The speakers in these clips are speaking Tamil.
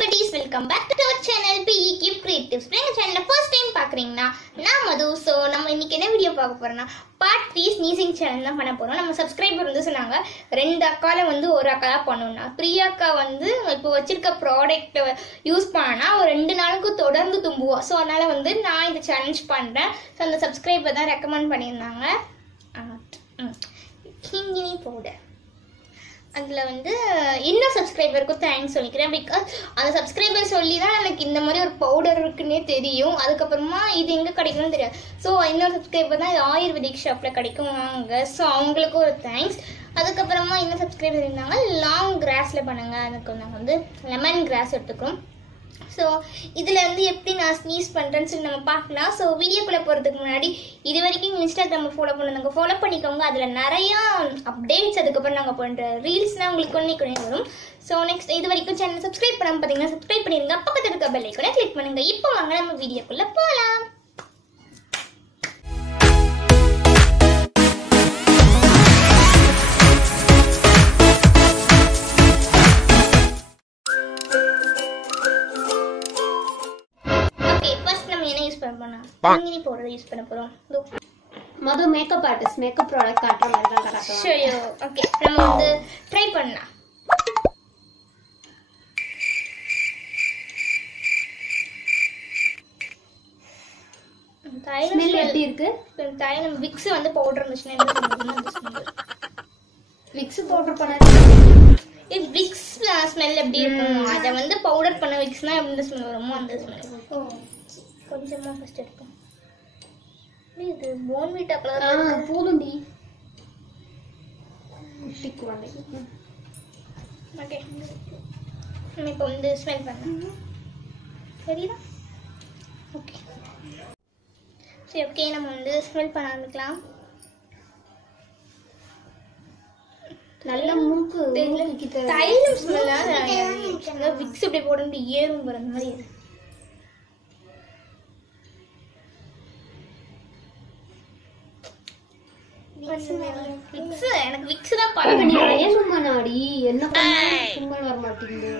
buddies, welcome back to our channel PE Creatives. எங்க சேனலை ஃபர்ஸ்ட் டைம் பார்க்குறீங்கன்னா நான் மது. ஸோ நம்ம இன்னைக்கு என்ன வீடியோ பார்க்க போறோம்னா பார்ட் 3 ஸ்னீசிங் சேலஞ்ச் தான் பண்ண போறோம். நம்ம சப்ஸ்கிரைபர் வந்து சொன்னாங்க 2 அக்கால வந்து ஒரு அக்கா தான் பண்ணணும்னா. பிரியாக்கா வந்து இப்போ வச்சிருக்க ப்ராடக்ட் யூஸ் பண்ணனா ஒரு 2 நாளுக்கு தொடர்ந்து தும்புவா. ஸோ அதனால வந்து நான் இந்த சேலஞ்ச் பண்றேன். ஸோ அந்த சப்ஸ்கிரைபர் தான் ரெக்கமெண்ட் பண்ணியிருந்தாங்க கிங்கினி பவுடர். அதில் வந்து இன்னும் சப்ஸ்கிரைபருக்கும் தேங்க்ஸ் சொல்லிக்கிறேன். பிகாஸ் அந்த சப்ஸ்கிரைபர் சொல்லி தான் எனக்கு இந்த மாதிரி ஒரு பவுடர் இருக்குன்னே தெரியும். அதுக்கப்புறமா இது எங்கே கிடைக்கும்னு தெரியாது. ஸோ இன்னொரு சப்ஸ்கிரைபர் தான் இது ஆயுர்வேதிக் ஷாப்பில் கிடைக்கும் வாங்க. ஸோ அவங்களுக்கும் ஒரு தேங்க்ஸ். அதுக்கப்புறமா இன்னும் சப்ஸ்கிரைபர் இருந்தாங்க லாங் கிராஸில் பண்ணுங்க. அதுக்கு நாங்கள் வந்து லெமன் கிராஸ் எடுத்துக்கிறோம். ஸோ இதில் வந்து எப்படி நான் ஸ்னீஸ் பண்ணுறேன்னு சொல்லி நம்ம பார்க்கலாம். ஸோ வீடியோக்குள்ளே போகிறதுக்கு முன்னாடி இது வரைக்கும் இன்ஸ்டாகிராமில் ஃபாலோ பண்ணுங்க, ஃபாலோ பண்ணிக்கோங்க. அதில் நிறையா அப்டேட்ஸ் அதுக்கப்புறம் நாங்கள் பண்ணுற ரீல்ஸ்லாம் உங்களுக்கு கொண்டு வரும். ஸோ நெக்ஸ்ட் இது வரைக்கும் சேனல் சப்ஸ்கிரைப் பண்ணாமல் பார்த்தீங்கன்னா சப்ஸ்கிரைப் பண்ணிடுங்க. பக்கத்தில் இருக்க பெல் ஐகானை கிளிக் பண்ணுங்க. இப்போ வாங்க நம்ம வீடியோக்குள்ளே போகலாம். கிங்கினி பவுடர் யூஸ் பண்ண போறோம். மது மேக்கப் ஆர்டிஸ்ட் மேக்கப் ப்ராடக்ட் காட்டுற மாதிரி தான் காட்டுறோம். சரி ஓகே, நம்ம வந்து ட்ரை பண்ணலாம். ஸ்மெல் எப்படி இருக்கு? தைலம் விக்ஸ் வந்து பவுடர் இருந்துச்சுன்னா என்ன பண்ணுவீங்க? விக்ஸ் பவுடர் பண்ணது விக்ஸ் ஸ்மெல் எப்படி இருக்கும்? அதை வந்து பவுடர் பண்ண விக்ஸ்னா எப்படி ஸ்மெல் வருமோ அந்த ஸ்மெல். கொஞ்சமா ஃபர்ஸ்ட் எடுப்போம். இது போன்விட்டா கலர் போதும்டி. டிக் வாங்க. ஓகே, நம்ம இப்போ வந்து ஸ்மெல் பண்ணலாம். சரியா? ஓகே சரி, ஓகே நம்ம வந்து ஸ்மெல் பண்ண ஆரம்பிக்கலாம். நல்ல மூக்கு கிட்ட தைலம் ஸ்மெல்லா விக்ஸ் இப்படி போட்டு ஏறும் வர மாதிரி. எனக்கு விக்ஸ் தான் பழக்கம். சும்மா நாடி என்ன சும்மா வர மாட்டேங்குது.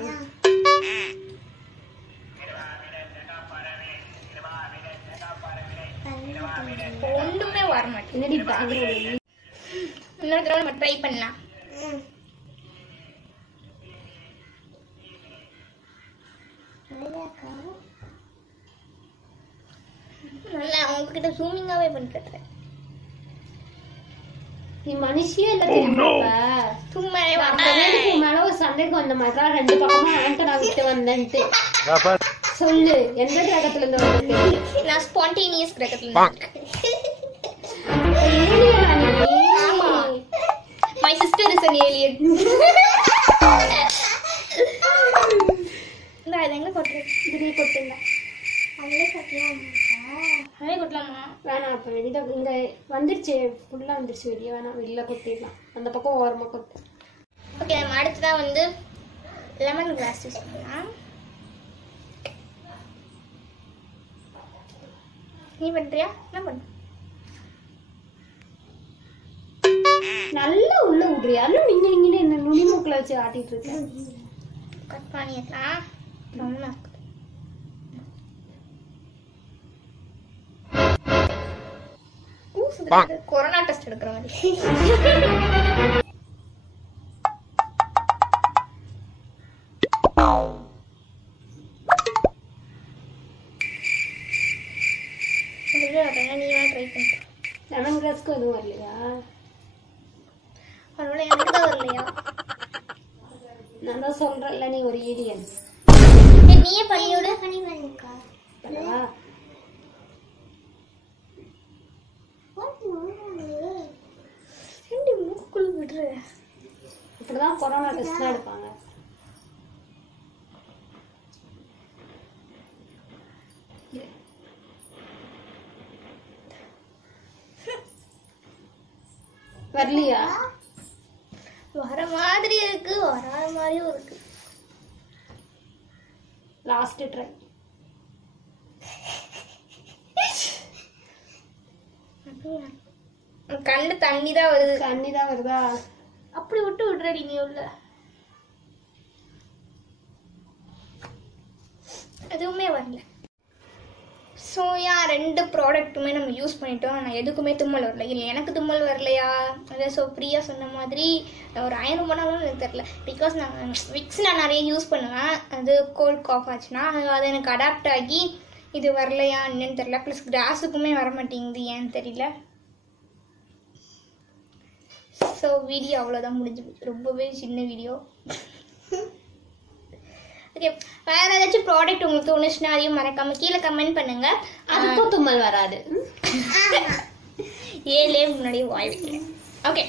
ஒண்ணுமே வர மாட்டேங்குது. இன்னொரு தடவை நம்ம ட்ரை பண்ணலாம். நல்லா உங்ககிட்ட ஜூமிங்காவே பண்ணி கட்டுறேன். நீ மனுஷியே இல்ல தெரியுமா? சும்மாவே மேல ஒரு சண்டைக்கு வந்த மாதிரி 2 பக்கமா ஆண்டனா விட்டு வந்தேன்ட்டு சொல்லு. எந்த கிரகத்துல இருந்து வந்திருக்க? நான் ஸ்பான்டேனியஸ் கிரகத்துல இருந்து. ஆமா, my sister is an alien. நான் இத எங்க கொட்றேன்? இதுல கொட்டல. அவளே கொட்டலாம். அவளே கொட்டலாமா? வேணாம், அப்ப வெளியில இங்க வந்துருச்சு, ஃபுல்லா வந்துருச்சு. வெளியே வேணாம், வெளியில கொட்டிடலாம். அந்த பக்கம் ஓரமா கொட்டு. ஓகே, நம்ம அடுத்ததா வந்து லெமன் கிராஸ் யூஸ் பண்ணலாம். நீ பண்றியா? என்ன பண்ணு? நல்லா உள்ள விடுறியா? நீங்க என்ன நுனி மூக்குல வச்சு ஆட்டிட்டு இருக்க? கட் பண்ணிடலாம். நல்லா இருக்கு. கொரோனா டெஸ்ட் எடுக்கிற மாதிரி. நீ வேணா ட்ரை பண்ணு. லெமன் கிராஸ்க்கு எதுவும் வரலையா? அதனால எனக்கு தான் வரலையா? நான் தான் சொல்றேன்ல, நீ ஒரு ஏலியன். நீயே பண்ணியோட பண்ணி பண்ணிக்கா. பண்ணவா? ரெண்டு மூக்குள்ள விடுற. இப்படிதான் கொரோனா டெஸ்ட் எடுப்பாங்க. வரலையா? வர மாதிரி இருக்கு, வராத மாதிரியும் இருக்கு. Last try. கண்ணு தண்ணி தான் வருது. தண்ணி தான் வருதா? அப்படி விட்டு விடுறடி நீ உள்ள. 2 ப்ராடக்ட்டுமே நம்ம யூஸ் பண்ணிட்டோம். ஆனால் எதுக்குமே தும்மல் வரல. இல்லை எனக்கு தும்மல் வரலையா, அதை ஸோ ஃப்ரீயாக சொன்ன மாதிரி ஒரு 1000 போனாலும் எனக்கு தெரில. பிகாஸ் நான் விக்ஸ் நான் நிறைய யூஸ் பண்ணுவேன். அது கோல்ட் காஃப் ஆச்சுன்னா அது எனக்கு அடாப்ட் ஆகி இது வரலையா என்னன்னு தெரில. ப்ளஸ் கிராஸுக்குமே வர மாட்டேங்குது, ஏன்னு தெரியல. ஸோ வீடியோ அவ்வளோதான் முடிஞ்சு போச்சு. ரொம்பவே சின்ன வீடியோ. ஓகே, வேற ஏதாச்சும் ப்ராடக்ட் உங்களுக்கு தோணுச்சுன்னா அதையும் மறக்காம கீழே கமெண்ட் பண்ணுங்க. அதுக்கும் தும்மல் வராது. ஏழே முன்னாடியே வாய் வைக்கிறேன். ஓகே,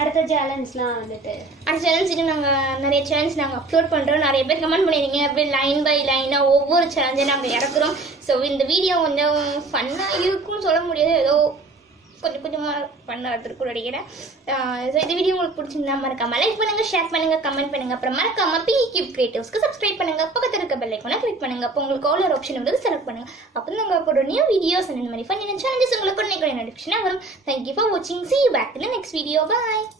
அடுத்த சேலஞ்ச்லாம் வந்துட்டு அடுத்த சேலஞ்ச் இன்னும் நாங்கள் நிறைய சேலஞ்ச் நாங்கள் அப்லோட் பண்ணுறோம். நிறைய பேர் கமெண்ட் பண்ணிடுங்க. அப்படியே லைன் பை லைனாக ஒவ்வொரு சேலஞ்சையும் நாங்கள் இறக்குறோம். ஸோ இந்த வீடியோ கொஞ்சம் ஃபன்னாக இருக்கும்னு சொல்ல முடியாது, ஏதோ கொஞ்சம் கொஞ்சமாக ஃபன்னாக இருக்கும்னு நினைக்கிறேன். ஸோ இந்த வீடியோ உங்களுக்கு பிடிச்சிருந்தா மறக்காம லைக் பண்ணுங்கள், ஷேர் பண்ணுங்கள், கமெண்ட் பண்ணுங்கள். அப்புறம் மறக்காம PQ கிரியேட்டிவ்ஸ்க்கு சப்ஸ்கிரைப் பண்ணுங்கள். பக்கத்தில் இருக்க பெல் ஐக்கானை கிளிக் பண்ணுங்கள். அப்போ உங்களுக்கு ஆல் ஒரு ஆப்ஷன் வந்து செலக்ட் பண்ணுங்கள். அப்போ நாங்கள் போடுற நியூ வீடியோஸ் அந்த மாதிரி ஃபன் சேலஞ்சஸ் உங்களுக்கு உடனே நோட்டிஃபிகேஷனாக வரும். தேங்க்யூ ஃபார் வாட்சிங். See you back in the next video. Bye.